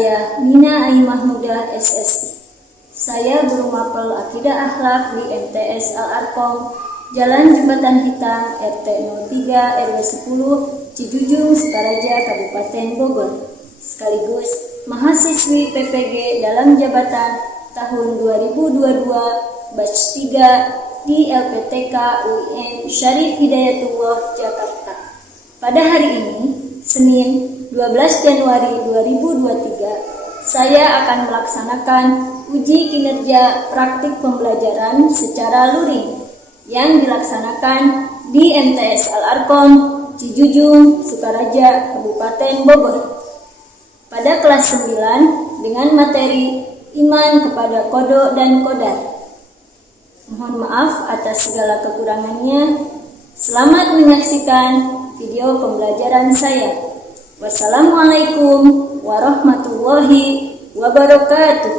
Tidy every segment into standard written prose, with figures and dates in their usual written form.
saya Nina Ai Mahmudah SSI. Saya guru mapel Akidah Akhlak di MTS Al-Arkom, Jalan Jembatan Hitam, RT 03 RW 10, Cijujung, Sukaraja, Kabupaten Bogor. Sekaligus mahasiswi PPG dalam jabatan tahun 2022 batch 3 di LPTK UIN Syarif Hidayatullah Jakarta. Pada hari ini, Senin 12 Januari 2023, saya akan melaksanakan uji kinerja praktik pembelajaran secara luring yang dilaksanakan di MTS Al-Arkom, Cijujung, Sukaraja, Kabupaten Bogor. Pada kelas 9 dengan materi Iman kepada Qada dan Qadar. Mohon maaf atas segala kekurangannya. Selamat menyaksikan video pembelajaran saya. Wassalamualaikum warahmatullahi wabarakatuh.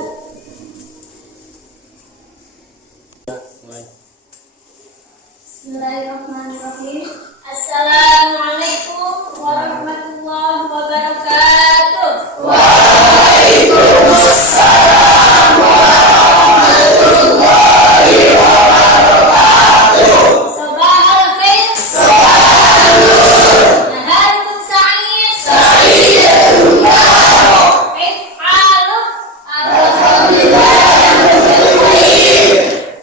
Bismillahirrahmanirrahim. Assalamualaikum warahmatullahi wabarakatuh. Waalaikumsalam warahmatullahi wabarakatuh. Sabahal khair. Sabahal nur. Naharkum sa'id. Sayyidullah. If'alu. Alhamdulillah.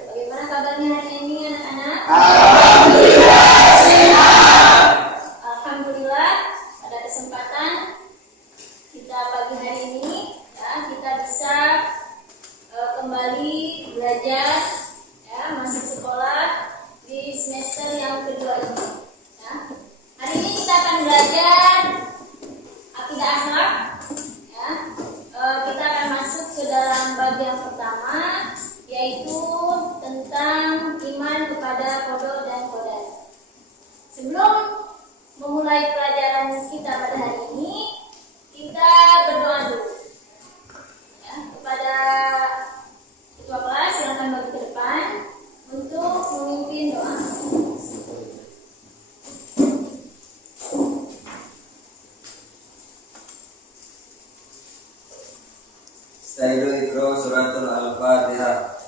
Bagaimana kabarnya hari ini anak-anak? Alhamdulillah sehat. Alhamdulillah, pada kesempatan kita pagi hari ini kita bisa kembali belajar masuk sekolah di semester yang kedua ini. Hari ini kita akan belajar akidah akhlak. Kita akan masuk ke dalam bab yang pertama, yaitu tentang iman kepada Qada dan Qadar. Sebelum memulai pelajaran kita pada hari ini, kita berdoa dulu kepada ketua kelas. Silakan bagi ke depan untuk memimpin doa. Stailu ikro suratul al-fatihah.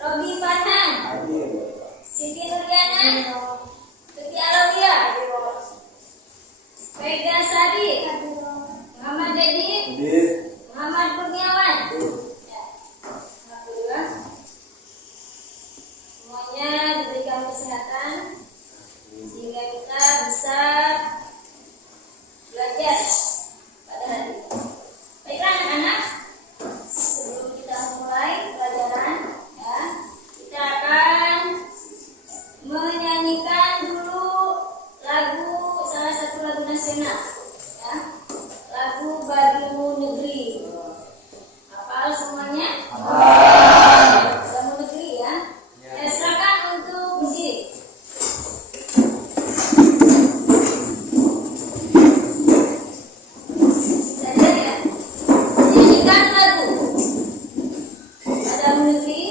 Robi Farhan, Siti Nuriana, Tuti Alawiyah, bisa belajar pada hari ini. Baiklah anak-anak, sebelum kita mulai pelajaran, ya, kita akan menyanyikan dulu lagu, salah satu lagu nasional, ya, lagu Bagimu Negeri. Hafal semuanya? Bagimu Negeri, ya. Silakan untuk berdiri. Saja ya. Nyanyikan lagu Bagimu Negeri.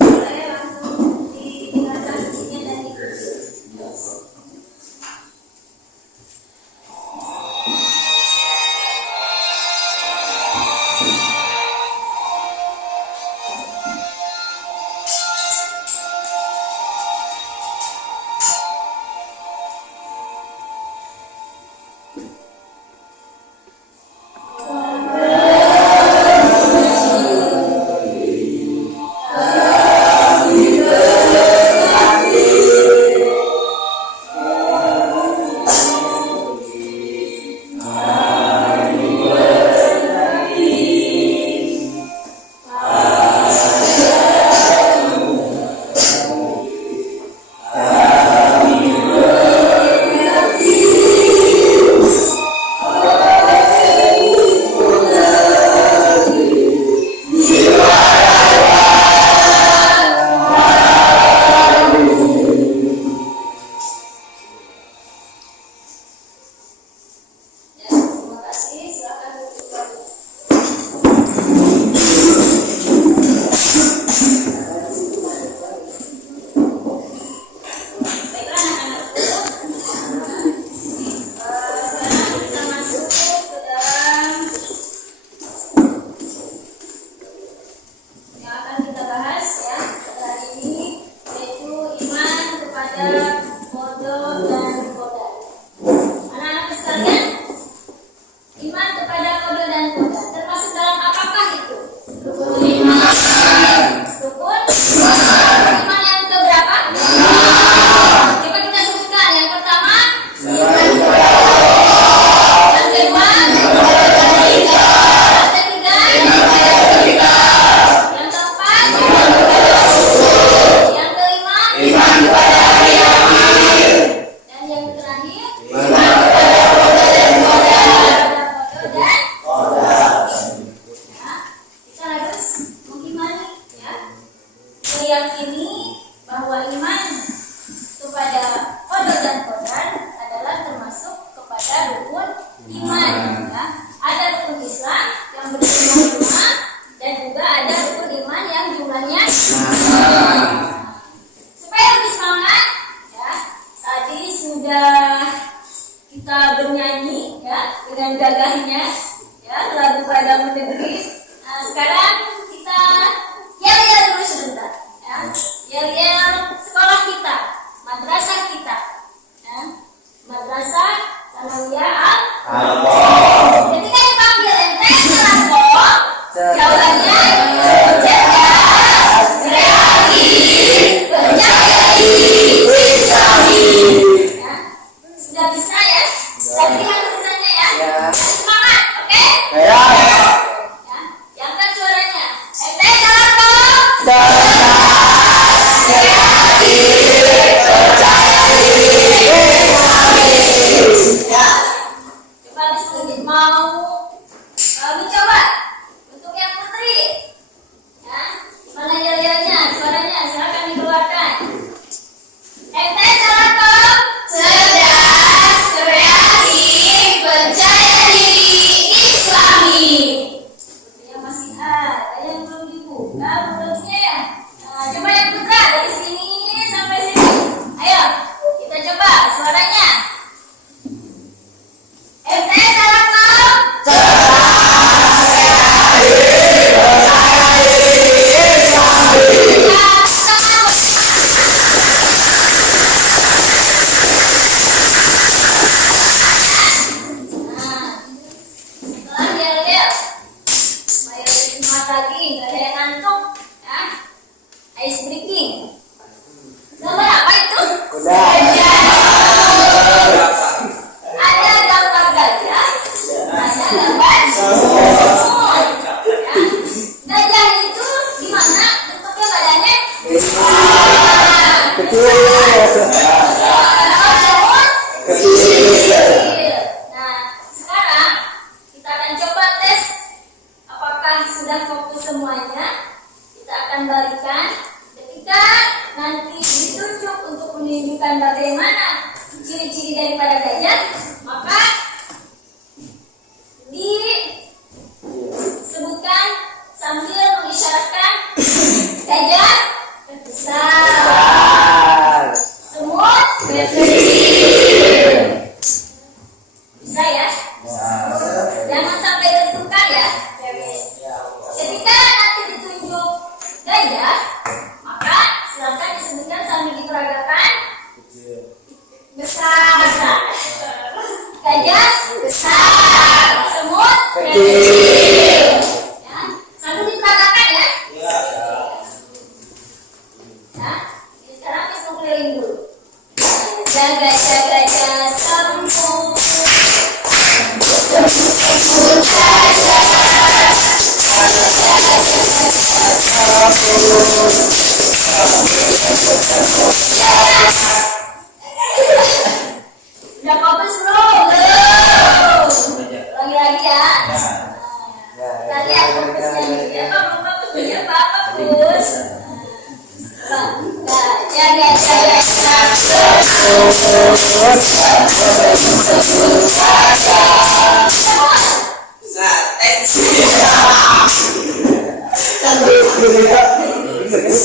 Boleh langsung didengarkan musiknya dan diikuti. Ya, terima kasih. Silakan duduk lagi. Baiklah anak-anakku, sekarang kita masuk ke dalam yang akan kita bahas, ya, pada hari ini, yaitu iman kepada qada dan qadar. Anak-anak sekalian, iman kepada qada dan qadar termasuk dalam apakah itu? Rukun iman. Rukun iman yang keberapa? Coba kita sebutkan. Yang pertama, yang kedua, yang ketiga, yang keempat, yang kelima, dan yang terakhir kepada qada dan ya, kita harus mengimani, ya, meyakini bahwa iman kepada qada dan qadar adalah termasuk kepada rukun iman, ya. Ada rukun Islam yang berjumlah 5 dan juga ada rukun iman yang jumlahnya 5. Supaya lebih semangat, ya, tadi sudah kita bernyanyi, ya, dengan gagahnya, ya, lagu Bagimu Negeri. Nah, sekarang kita yel-yel dulu sebentar, ya. Yel-yel sekolah kita, madrasah kita, ya. Madrasah Sanawiyah Ketika dipanggil ente selaku jawabannya cerdas, kreatif, berjaya, ya. Sudah bisa, ya? Sudah lihat tulisannya, ya? Semangat. bagaimana ciri-ciri daripada gajah, maka disebutkan sambil mengisyaratkan gajah besar, semut kecil. Bisa ya? Jangan sampai tentukan ya. Ketika nanti ditunjuk gajah, maka silakan disebutkan sambil diperagakan besar. Gajah besar, semut kecil. Ya, sambil diperagakan ya. Ya, sekarang kita mau keliling dulu. Gajah semut. Udah fokus belum? Lagi-lagi ya. Kita lihat fokusnya nih. Apa belum fokus? Belum fokus.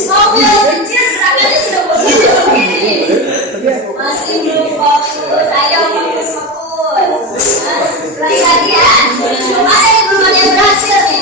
Mobil kecil gerakannya sudah begini. Masih belum fokus. Ayo fokus. Lagi ya. Coba yang belum ada yang berhasil nih.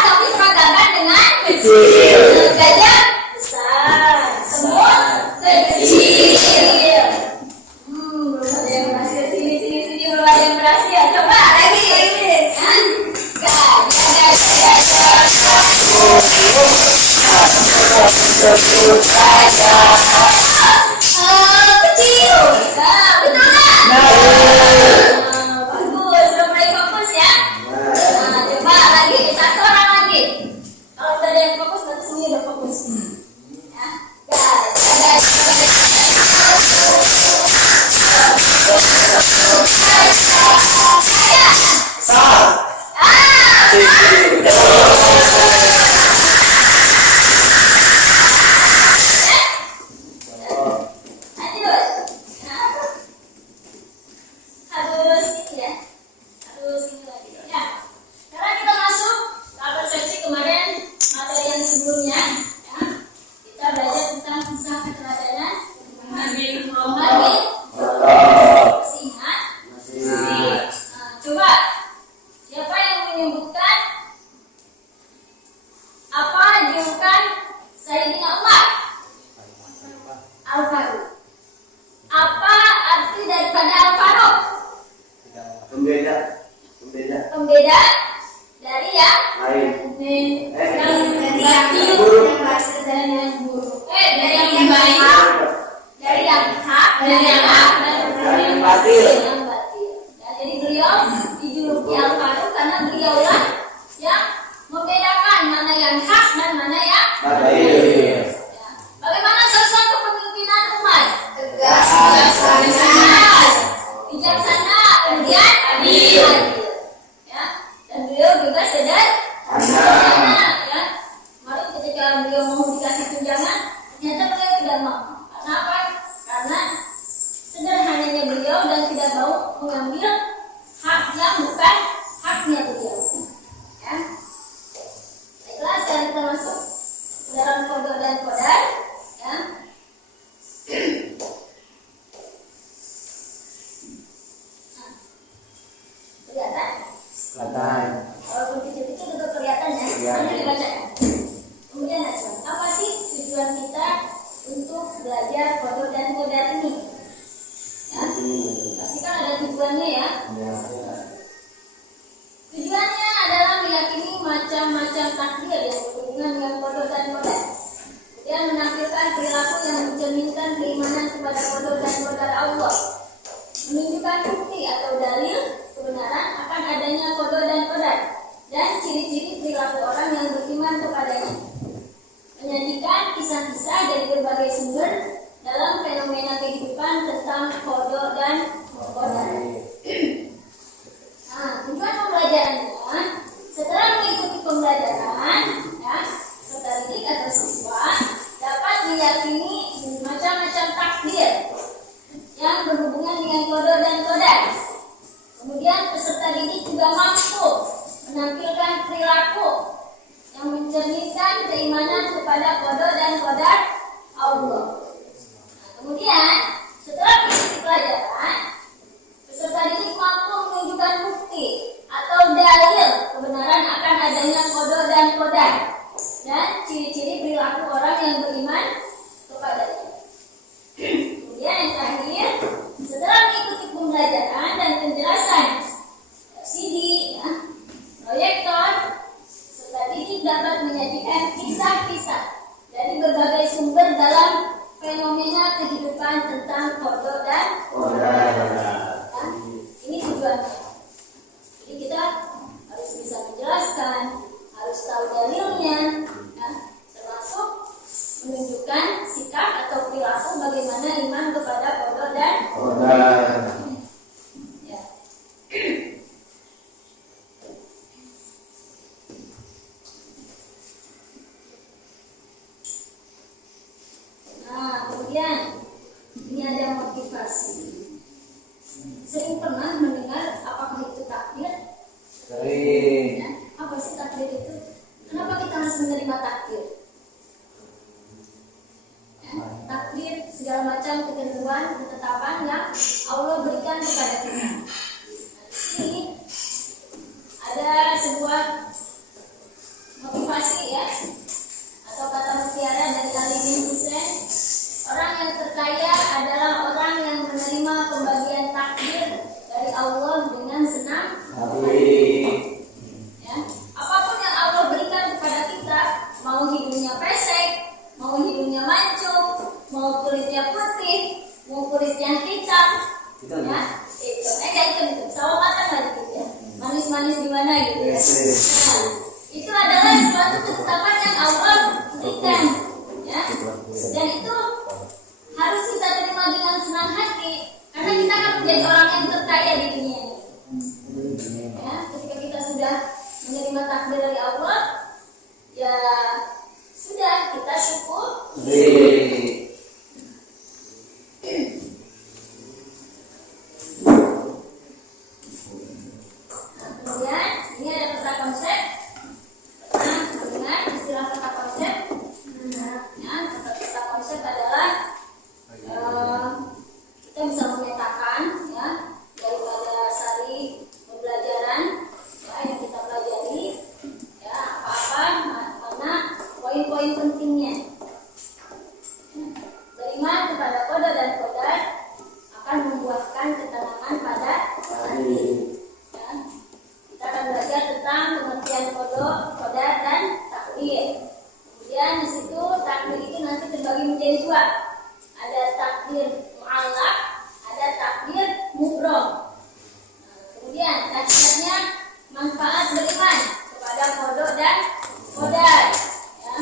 Tapi peragakan dengan kecil. Gajah besar, semut kecil. Belum ada yang berhasil. Sini belum ada yang berhasil. Coba lagi. Kecil. Nah, betul nggak? Bagus, sudah mulai fokus ya. Nah, coba lagi, satu orang lagi. Kalau udah ada yang fokus, berarti semua udah fokus. Ya, sebelumnya ya, kita belajar tentang kisah keteladanan Muhammad singa. Coba siapa yang menyebutkan apa julukan Sayyidina Umar Al-Faruq? Apa arti daripada Al-Faruq? Pembeda dari yang lain. Dari yang baik, dari yang hak, dari yang batil. Jadi beliau dijuluki Al-Faruq karena beliaulah yang membedakan mana yang hak dan mana yang batil. Bagaimana sosok kepemimpinan Umar? Tegas, bijaksana, kemudian adil. Ya, dan beliau juga sederhana. Ya, kemarin ketika beliau mau dikasih tunjangan, ternyata beliau tidak mau. Karena apa? Karena sederhananya beliau dan tidak mau mengambil hak yang bukan haknya beliau. Ya, baiklah, sekarang kita masuk ke dalam kodok dan kodar. Ya. Kelihatan? Walaupun kecil-kecil tetap kelihatan ya. Nanti dibacakan. Kemudian apa sih tujuan kita untuk belajar kodok dan kodar ini? Ya, pasti kan ada tujuannya ya. Tujuannya adalah meyakini macam-macam takdir yang berhubungan dengan kodok dan kodar. Kemudian menampilkan perilaku yang mencerminkan keimanan kepada kodok dan kodar Allah. Menunjukkan bukti atau dalil kebenaran akan adanya kodok dan peserta didik juga mampu menampilkan perilaku yang mencerminkan keimanan kepada qada dan qadar Allah. Nah, kemudian setelah mengikuti pelajaran, peserta didik mampu menunjukkan bukti atau dalil kebenaran akan adanya qada dan qadar dan ciri-ciri perilaku orang yang beriman kepadanya. Kemudian yang terakhir, setelah mengikuti pembelajaran dan penjelasan CD, proyektor, peserta didik dapat menyajikan kisah-kisah dari berbagai sumber dalam fenomena kehidupan tentang qada dan qadar. Nah, ini tujuannya. Jadi kita harus bisa menjelaskan, harus tahu dalilnya, termasuk menunjukkan sikap atau perilaku bagaimana iman kepada qada dan qadar. Ya. Nah, kemudian ini ada motivasi. Sering pernah mendengar apakah itu takdir? Sering. Ya, apa sih takdir itu? Kenapa kita harus menerima takdir? Takdir segala macam ketentuan, ketetapan yang Allah berikan kepada kita. Nah, di sini ada sebuah motivasi ya, atau kata mutiara dari Ali bin Hussein. Orang yang terkaya adalah orang yang menerima pembagian takdir dari Allah dengan senang hati. Ya, apapun yang Allah berikan kepada kita, mau hidungnya pesek, mau hidungnya mancung, mau kulitnya putih, mau kulitnya hitam, ya, itu, itu, sawo matang lagi gitu ya, manis-manis di mana gitu ya. Nah, itu adalah suatu ketetapan yang Allah berikan, ya, dan itu harus kita terima dengan senang hati, karena kita akan menjadi orang yang terkaya di dunia ini. Ya, ketika kita sudah menerima takdir dari Allah, ya sudah, kita syukur. Nah, kemudian ini ada peta konsep. Nah, ingat istilah peta konsep. Ya, peta konsep adalah kita bisa memetakan ya daripada sari pembelajaran ya yang kita pelajari ya apa-apa mana poin-poin pentingnya. Beriman kepada qada dan qadar akan membuahkan ketenangan pada hati. Ya. Kita akan belajar tentang pengertian qada, qadar dan takdir. Kemudian di situ takdir itu nanti terbagi menjadi dua. Ada takdir mu'allaq, ada takdir mubrom. Kemudian nasihatnya manfaat beriman kepada qada dan qadar. Ya.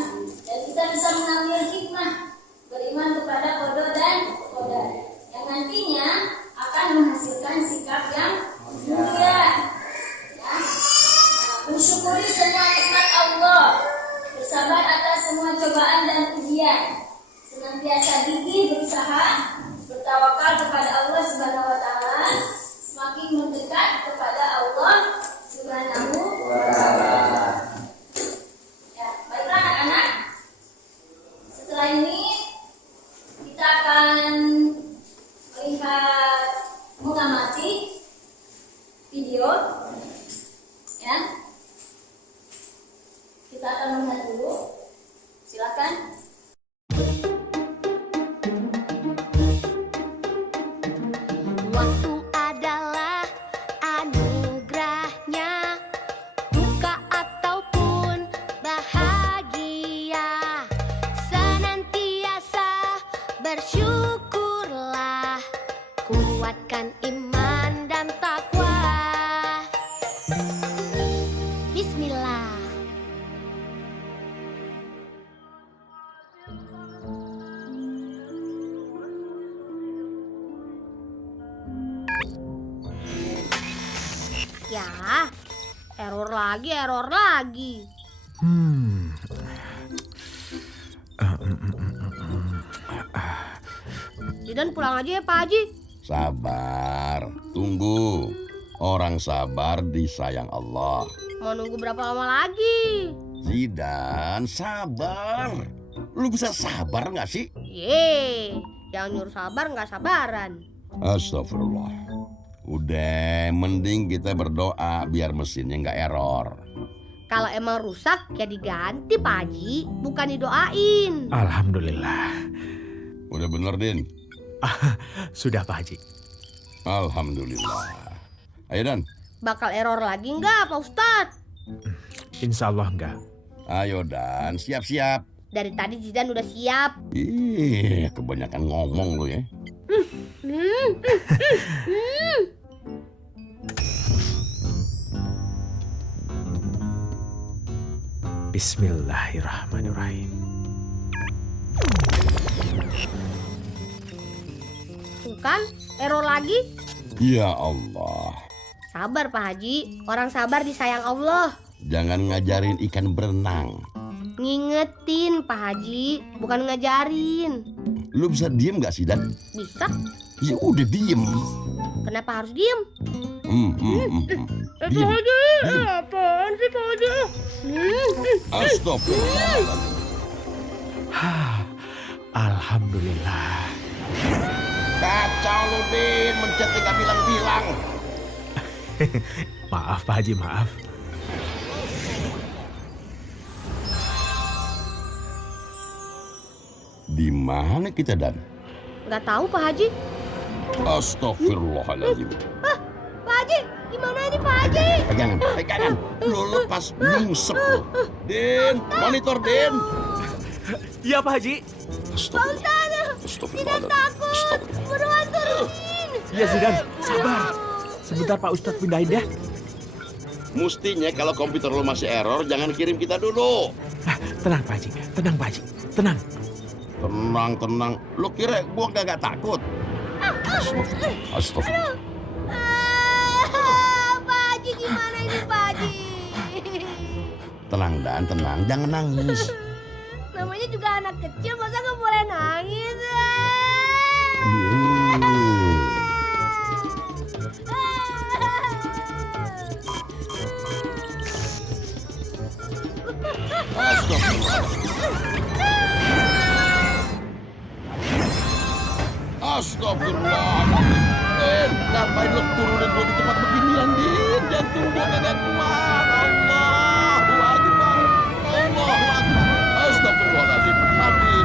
Dan kita bisa mengambil hikmah beriman kepada qada dan qadar yang nantinya akan menghasilkan sikap yang mulia. Ya. Mensyukuri semua nikmat Allah, bersabar atas semua cobaan dan ujian, senantiasa gigih berusaha bertawakal kepada Allah Subhanahu wa taala, semakin mendekat kepada Allah Subhanahu wa taala. Ya, baiklah anak-anak. Setelah ini kita akan melihat mengamati video ya. Kita akan melihat dulu. Silakan. Waktu adalah anugerahnya, duka ataupun bahagia, senantiasa bersyukurlah, kuatkan iman dan takwa. Bismillah. Ya, error lagi. Zidan pulang aja ya Pak Haji. Sabar, tunggu. Orang sabar disayang Allah. Mau nunggu berapa lama lagi? Zidan, sabar. Lu bisa sabar nggak sih? Yeay, yang nyuruh sabar nggak sabaran. Astagfirullah. Udah, mending kita berdoa biar mesinnya nggak error. Kalau emang rusak ya diganti Pak Haji, bukan didoain. Alhamdulillah. Udah bener, Din? Sudah Pak Haji. Alhamdulillah. Ayo, Dan. Bakal error lagi nggak Pak Ustadz? Insya Allah enggak. Ayo, Dan. Siap-siap. Dari tadi Zidan udah siap. Ih, kebanyakan ngomong lu ya. Bismillahirrahmanirrahim. Tuh kan, error lagi. Ya Allah. Sabar Pak Haji, orang sabar disayang Allah. Jangan ngajarin ikan berenang. Ngingetin Pak Haji, bukan ngajarin. Lu bisa diem gak sih, Dan? Bisa? Ya udah diem. Kenapa harus diem? Diem. Haji, apaan sih Pak Haji? Astagfirullah. Alhamdulillah. Kacau lu, Din. Mencetnya gak bilang-bilang. Maaf Pak Haji, maaf. Di mana kita, Dan? Nggak tahu Pak Haji. Astagfirullahaladzim. Pak Haji, gimana ini Pak Haji? Pegangan. Lu lepas nyungsep lu. Din, monitor, Din. Iya Pak Haji. Astagfirullah. Takut, buruan turunin. Iya Zidan, sabar. Sebentar Pak Ustadz pindahin ya. Mestinya kalau komputer lu masih error, jangan kirim kita dulu. Tenang Pak Haji, tenang Pak Haji, tenang. Tenang. Lu kira gua kagak takut? Astagfirullah. Pak Haji gimana ini Pak Haji? Tenang, Dan, tenang. Jangan nangis. Namanya juga anak kecil, masa nggak boleh nangis? Astagfirullah. Din, ngapain lu turunin gua di tempat beginian, Din? Jantung gua kagak kuat. Allahu Akbar. Astagfirullahaladzim. Adin.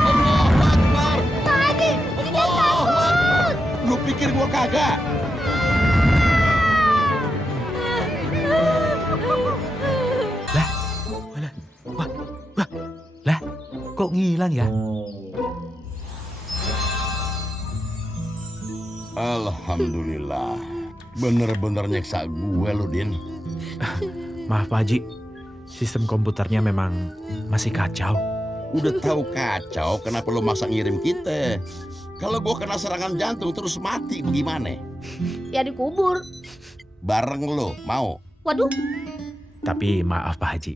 Allahu Akbar. Pak Haji, Allahu Akbar. Lu pikir gua kagak? Lah, kok ngilang ya? Alhamdulillah. Bener-bener nyeksa gue lu, Din. Maaf Pak Haji, sistem komputernya memang masih kacau. Udah tahu kacau, kenapa lu maksa ngirim kita? Kalau gue kena serangan jantung terus mati bagaimana? ya dikubur. Bareng lu, mau? Waduh, Tapi maaf Pak Haji,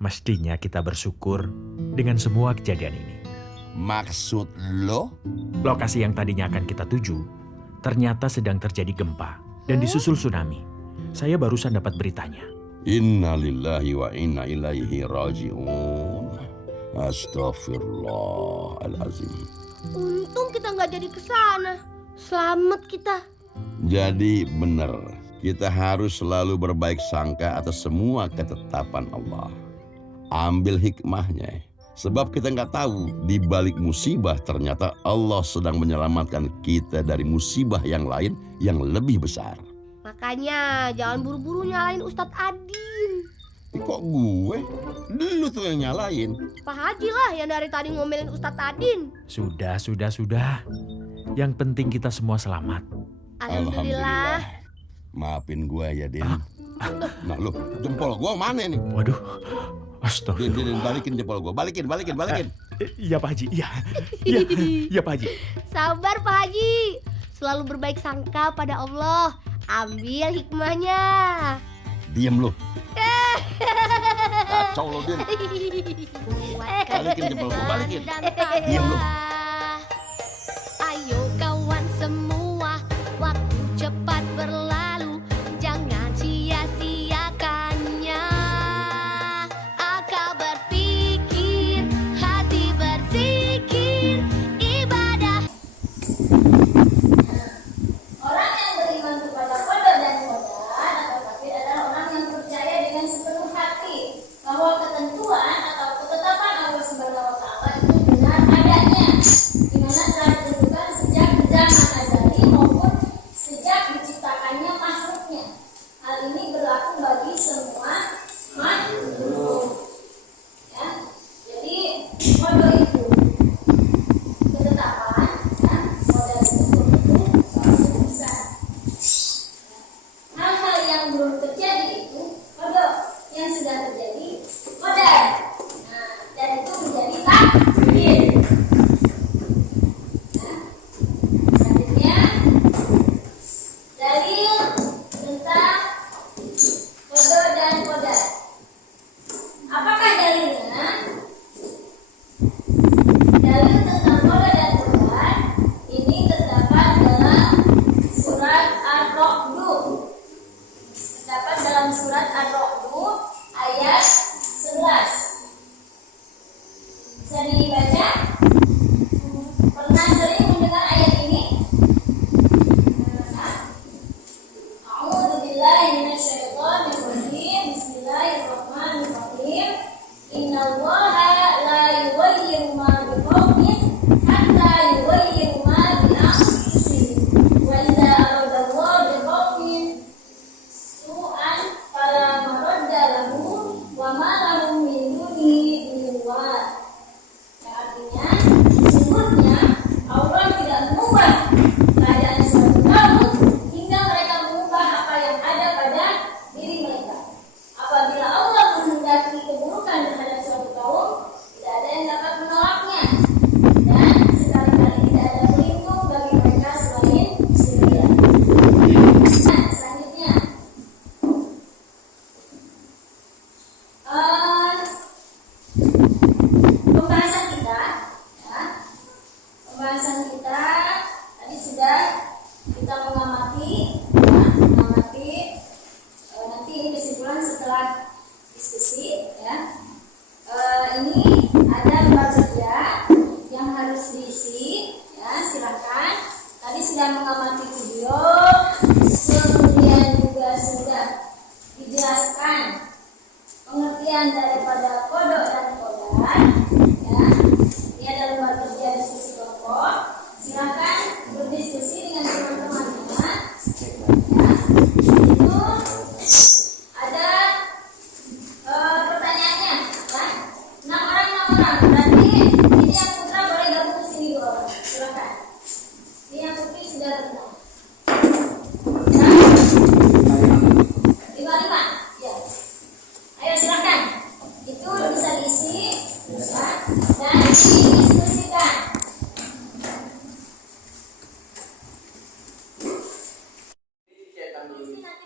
mestinya kita bersyukur dengan semua kejadian ini. Maksud lo? Lokasi yang tadinya akan kita tuju, ternyata sedang terjadi gempa dan disusul tsunami. Saya barusan dapat beritanya. Innalillahi wa inna ilaihi raji'un. Astagfirullahaladzim. untung kita nggak jadi kesana. Selamat kita. Jadi benar, kita harus selalu berbaik sangka atas semua ketetapan Allah. Ambil hikmahnya. Sebab kita nggak tahu di balik musibah ternyata Allah sedang menyelamatkan kita dari musibah yang lain yang lebih besar. Makanya jangan buru-buru nyalain Ustadz Adin. Kok gue? Lu tuh yang nyalain. Pak Haji lah yang dari tadi ngomelin Ustadz Adin. Sudah. Yang penting kita semua selamat. Alhamdulillah. Maafin gue ya, Din. Nah lu, jempol gue mana nih? Waduh, astagfirullah. Din, balikin jempol gue. Balikin. Iya Pak Haji, iya Pak Haji. Sabar Pak Haji. Selalu berbaik sangka pada Allah. Ambil hikmahnya. Diem lu. Kacau lu, Din. Balikin jempol gue, balikin. Diem lu. Ayo kawan semua, waktu cepat berlalu. ini berlaku bagi semua makhluk. Ya. Jadi kodo itu ketetapan, ya, kodo itu bisa. Hal-hal yang belum terjadi itu kodo, yang sudah terjadi kodar. Nah, dan itu menjadi takdir. Nah, selanjutnya dalil tentang kodo dan kodar. Apakah dalilnya? Dalil tentang kodo dan kodar ini terdapat dalam surat Ar-Ra'd. Terdapat dalam surat Ar-Ra'd ayat 11. Bisa dibaca? Pernah sering mendengar ayat ini? A'udzu billahi minasyaitonir rajim. Bismillahirrahmanirrahim. Innallaha la yughayyiru ma biqaumin hatta yughayyiru ma bi anfusihim. Wa idza aradallahu biqaumin su'an fala maradda lahu wa ma lahum min dunihi min wal. Yang artinya, sesungguhnya Allah tidak mengubah keadaan suatu kaum hingga mereka mengubah apa yang ada pada diri mereka. Apabila Allah menghendaki keburukan terhadap suatu kaum, tidak ada yang dapat menolaknya, dan sekali-kali tidak ada pelindung bagi mereka selain Dia. Nah, selanjutnya, pembahasan kita, ya, pembahasan kita tadi sudah kita mengamati, ya, nanti ini kesimpulan setelah diskusi, ya. Ini ada lembar kerja yang harus diisi, ya, silakan. Tadi sudah mengamati video, kemudian juga sudah dijelaskan pengertian daripada kodo dan kodar, ya. Ini ada lembar kerja diskusi kelompok. Silakan berdiskusi dengan teman-temannya. Ya. Itu ada pertanyaannya, ya. 6 orang. Berarti ini yang putra boleh gabung ke sini 2 orang. Silakan. Ini yang putri sudah tenang. Ya. 5. Ya. Ayo silakan. Itu bisa diisi, ya, dan didiskusikan. Isi nanti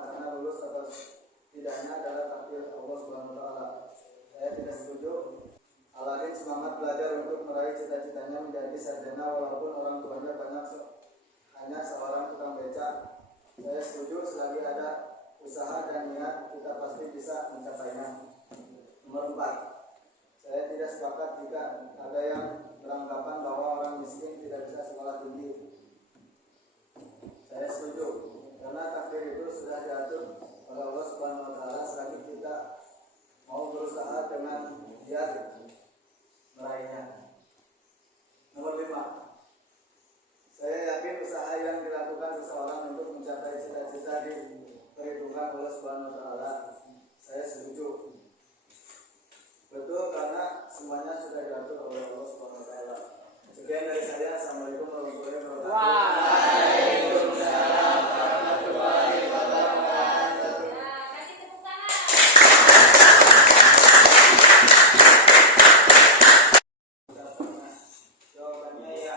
karena lulus atau tidaknya adalah takdir Allah Subhanahu wa taala. Saya tidak setuju. Aladin semangat belajar untuk meraih cita-citanya menjadi sarjana walaupun orang tuanya hanya seorang tukang becak. Saya setuju selagi ada usaha dan niat kita pasti bisa mencapainya. Nomor 4. Saya tidak sepakat jika ada yang beranggapan bahwa orang miskin tidak bisa sekolah tinggi. Saya setuju karena takdir itu sudah diatur oleh Allah Subhanahu wa taala selagi kita mau berusaha dengan giat meraihnya. Nomor 5. Saya yakin usaha yang dilakukan seseorang untuk mencapai cita-cita diperhitungkan Allah Subhanahu wa taala. Saya setuju. Betul, karena semuanya sudah diatur oleh Allah Subhanahu wa taala. Sekian dari saya. Assalamualaikum warahmatullahi wabarakatuh. Waalaikumsalam warahmatullahi wabarakatuh. Kasih tepuk tangan. Jawabannya ya.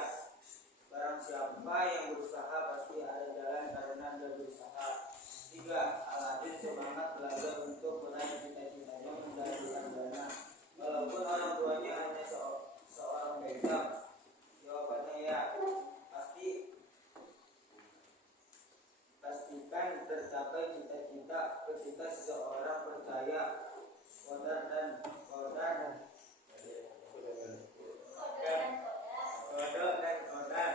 Barang siapa yang berusaha pasti ada jalan karena dia berusaha. 3. Aladin semangat belajar untuk meraih cita-citanya menjadi sarjana walaupun orang tuanya hanya seorang becak. Jawabannya ya. Pastikan tercapai cita-cita ketika seseorang percaya kodar dan kodar. Kodok dan kodar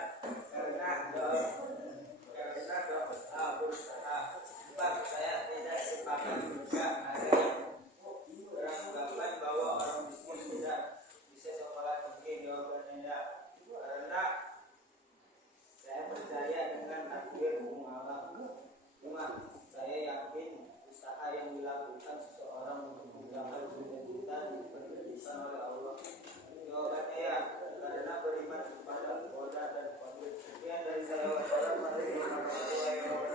karena doa berusaha. Sebab saya tidak sepakat juga ada yang beranggapan bahwa orang miskin tidak bisa sekolah tinggi. Jawabannya ya, karena saya percaya dengan takdir Allah. 5. Saya yakin usaha yang dilakukan seseorang untuk mencapai cita-cita diperhitungkan oleh Allah. Jawabannya ya, karena beriman kepada Qadar dan Qadir. Sekian dari saya. Wassalamualaikum warahmatullahi wabarakatuh.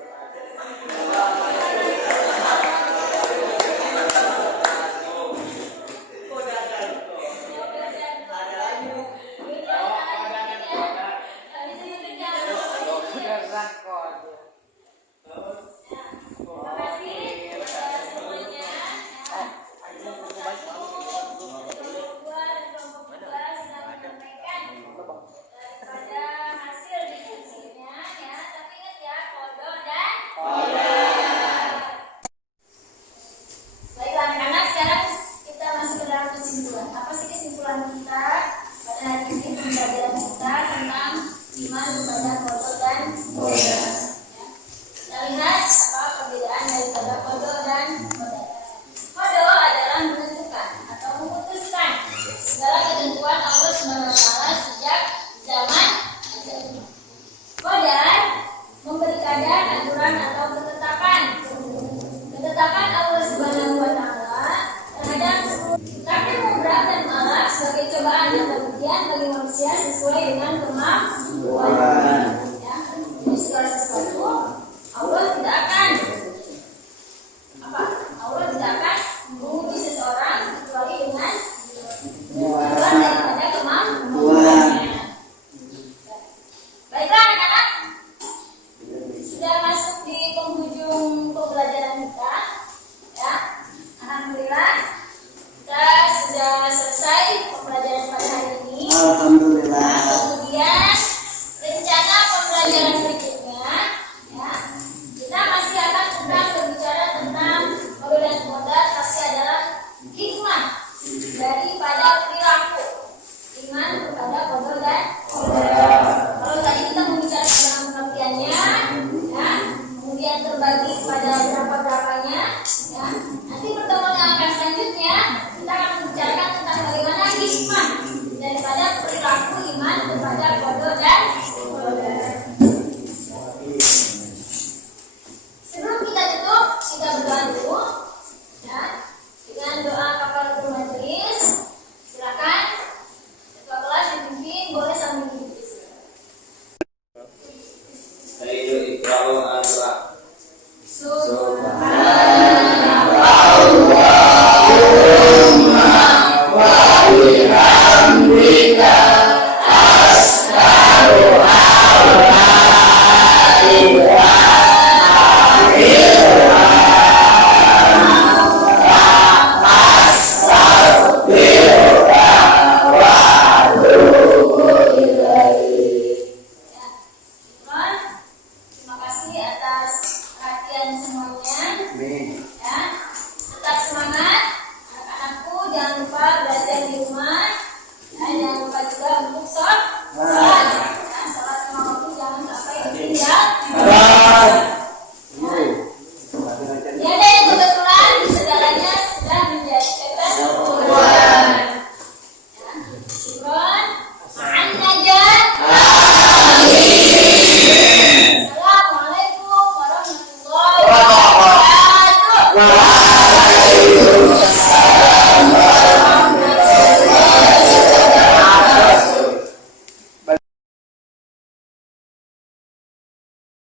Terima kasih semuanya. Kelompok 2 dan kelompok 3 sudah menyampaikan daripada hasil diskusinya ya. Tapi ingat ya, kodok dan baiklah anak-anak, sekarang kita masuk ke dalam kesimpulan. Apa sih kesimpulan kita pada hari ini pembelajaran kita tentang iman kepada kodok dan kodok? Kita lihat apa perbedaan daripada kodok dan kodok. Kodok adalah menentukan atau memutuskan segala ketentuan Allah SWT sejak zaman azali. Kodar memberi kadar, aturan atau ketetapan. Ketetapan Allah SWT terhadap takdir mubrah dan malak sebagai cobaan atau ujian bagi manusia sesuai dengan kemampuan. Ya, jadi segala sesuatu Allah tidak akan menguji seseorang kecuali dengan tujuan daripada kemampuannya. Baiklah anak-anak, sudah masuk di penghujung pembelajaran kita. Ya, alhamdulillah kita sudah selesai